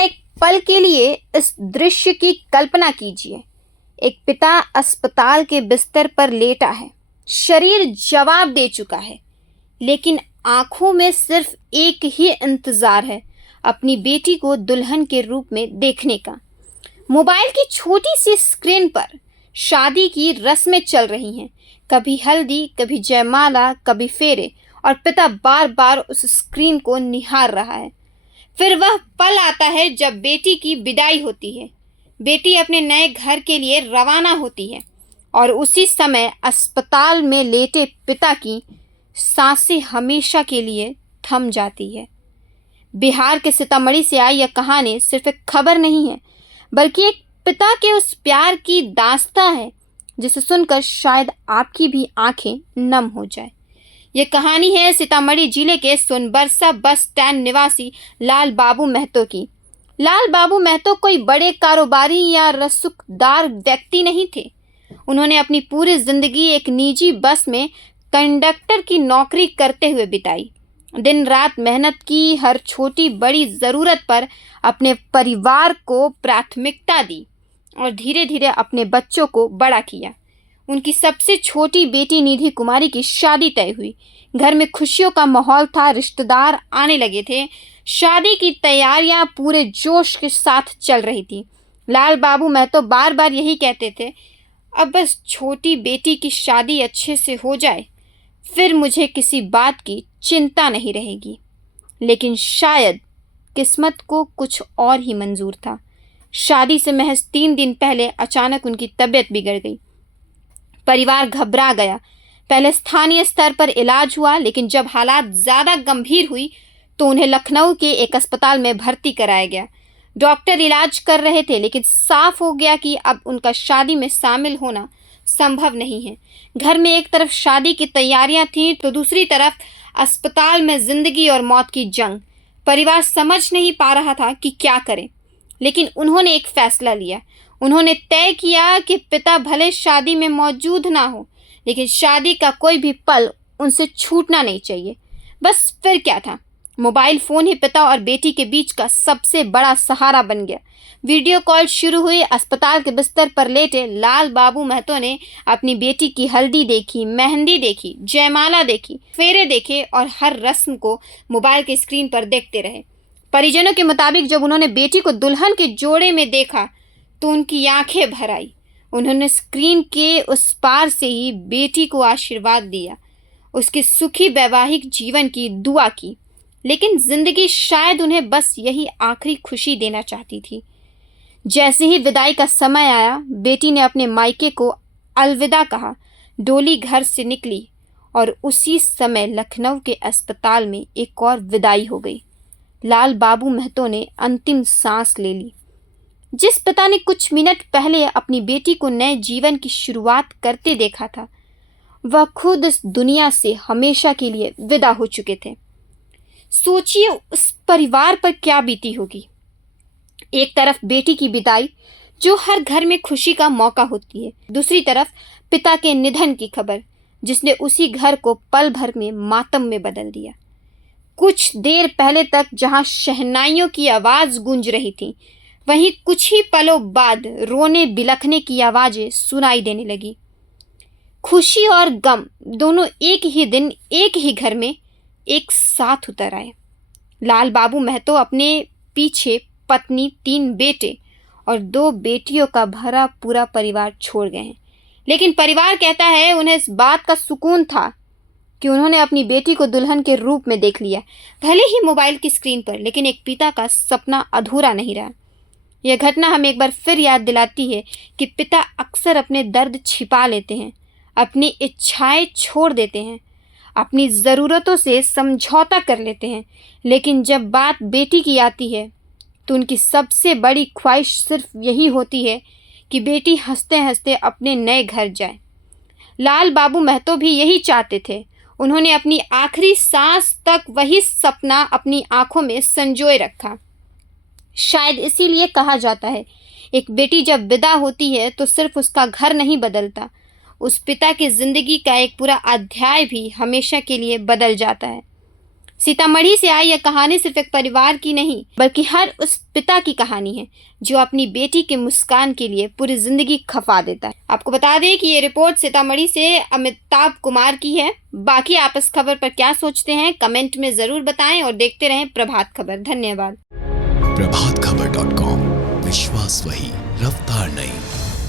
ज़रा एक पल के लिए इस दृश्य की कल्पना कीजिए। एक पिता अस्पताल के बिस्तर पर लेटा है, शरीर जवाब दे चुका है, लेकिन आंखों में सिर्फ एक ही इंतजार है, अपनी बेटी को दुल्हन के रूप में देखने का। मोबाइल की छोटी सी स्क्रीन पर शादी की रस्में चल रही हैं, कभी हल्दी, कभी जयमाला, कभी फेरे, और पिता बार बार उस स्क्रीन को निहार रहा है। फिर वह पल आता है जब बेटी की विदाई होती है। बेटी अपने नए घर के लिए रवाना होती है और उसी समय अस्पताल में लेटे पिता की सांसें हमेशा के लिए थम जाती है। बिहार के सीतामढ़ी से आई यह कहानी सिर्फ एक खबर नहीं है, बल्कि एक पिता के उस प्यार की दास्तां है जिसे सुनकर शायद आपकी भी आंखें नम हो जाए। ये कहानी है सीतामढ़ी जिले के सोनबरसा बस स्टैंड निवासी लाल बाबू महतो की। लाल बाबू महतो कोई बड़े कारोबारी या रसूखदार व्यक्ति नहीं थे। उन्होंने अपनी पूरी जिंदगी एक निजी बस में कंडक्टर की नौकरी करते हुए बिताई। दिन रात मेहनत की, हर छोटी बड़ी ज़रूरत पर अपने परिवार को प्राथमिकता दी और धीरे धीरे अपने बच्चों को बड़ा किया। उनकी सबसे छोटी बेटी निधि कुमारी की शादी तय हुई। घर में खुशियों का माहौल था, रिश्तेदार आने लगे थे, शादी की तैयारियां पूरे जोश के साथ चल रही थी। लाल बाबू महतो बार बार यही कहते थे, अब बस छोटी बेटी की शादी अच्छे से हो जाए, फिर मुझे किसी बात की चिंता नहीं रहेगी। लेकिन शायद किस्मत को कुछ और ही मंजूर था। शादी से महज 3 दिन पहले अचानक उनकी तबीयत बिगड़ गई। परिवार घबरा गया। पहले स्थानीय स्तर पर इलाज हुआ, लेकिन जब हालात ज़्यादा गंभीर हुई तो उन्हें लखनऊ के एक अस्पताल में भर्ती कराया गया। डॉक्टर इलाज कर रहे थे, लेकिन साफ हो गया कि अब उनका शादी में शामिल होना संभव नहीं है। घर में एक तरफ शादी की तैयारियां थीं, तो दूसरी तरफ अस्पताल में जिंदगी और मौत की जंग। परिवार समझ नहीं पा रहा था कि क्या करें, लेकिन उन्होंने एक फैसला लिया। उन्होंने तय किया कि पिता भले शादी में मौजूद ना हो, लेकिन शादी का कोई भी पल उनसे छूटना नहीं चाहिए। बस फिर क्या था, मोबाइल फ़ोन ही पिता और बेटी के बीच का सबसे बड़ा सहारा बन गया। वीडियो कॉल शुरू हुई। अस्पताल के बिस्तर पर लेटे लाल बाबू महतो ने अपनी बेटी की हल्दी देखी, मेहंदी देखी, जयमाला देखी, फेरे देखे और हर रस्म को मोबाइल के स्क्रीन पर देखते रहे। परिजनों के मुताबिक जब उन्होंने बेटी को दुल्हन के जोड़े में देखा तो उनकी आंखें भर आई। उन्होंने स्क्रीन के उस पार से ही बेटी को आशीर्वाद दिया, उसके सुखी वैवाहिक जीवन की दुआ की। लेकिन जिंदगी शायद उन्हें बस यही आखिरी खुशी देना चाहती थी। जैसे ही विदाई का समय आया, बेटी ने अपने मायके को अलविदा कहा, डोली घर से निकली और उसी समय लखनऊ के अस्पताल में एक और विदाई हो गई। लाल बाबू महतो ने अंतिम सांस ले ली। जिस पिता ने कुछ मिनट पहले अपनी बेटी को नए जीवन की शुरुआत करते देखा था, वह खुद इस दुनिया से हमेशा के लिए विदा हो चुके थे। सोचिए उस परिवार पर क्या बीती होगी। एक तरफ बेटी की विदाई, जो हर घर में खुशी का मौका होती है, दूसरी तरफ पिता के निधन की खबर, जिसने उसी घर को पल भर में मातम में बदल दिया। कुछ देर पहले तक जहां शहनाइयों की आवाज़ गूंज रही थी, वहीं कुछ ही पलों बाद रोने बिलखने की आवाज़ें सुनाई देने लगी। खुशी और गम दोनों एक ही दिन एक ही घर में एक साथ उतर आए। लाल बाबू महतो अपने पीछे पत्नी, 3 बेटे और 2 बेटियों का भरा पूरा परिवार छोड़ गए हैं। लेकिन परिवार कहता है उन्हें इस बात का सुकून था कि उन्होंने अपनी बेटी को दुल्हन के रूप में देख लिया, भले ही मोबाइल की स्क्रीन पर, लेकिन एक पिता का सपना अधूरा नहीं रहा। यह घटना हमें एक बार फिर याद दिलाती है कि पिता अक्सर अपने दर्द छिपा लेते हैं, अपनी इच्छाएं छोड़ देते हैं, अपनी ज़रूरतों से समझौता कर लेते हैं, लेकिन जब बात बेटी की आती है तो उनकी सबसे बड़ी ख्वाहिश सिर्फ यही होती है कि बेटी हंसते हंसते अपने नए घर जाए। लाल बाबू महतो भी यही चाहते थे। उन्होंने अपनी आखिरी सांस तक वही सपना अपनी आंखों में संजोए रखा। शायद इसीलिए कहा जाता है, एक बेटी जब विदा होती है तो सिर्फ उसका घर नहीं बदलता, उस पिता की जिंदगी का एक पूरा अध्याय भी हमेशा के लिए बदल जाता है। सीतामढ़ी से आई यह कहानी सिर्फ एक परिवार की नहीं, बल्कि हर उस पिता की कहानी है जो अपनी बेटी के मुस्कान के लिए पूरी जिंदगी खपा देता है। आपको बता दें कि ये रिपोर्ट सीतामढ़ी से अमिताभ कुमार की है। बाकी आप इस खबर पर क्या सोचते हैं, कमेंट में जरूर बताएं और देखते रहें प्रभात खबर। धन्यवाद। प्रभातखबर.com, विश्वास वही, रफ्तार नहीं।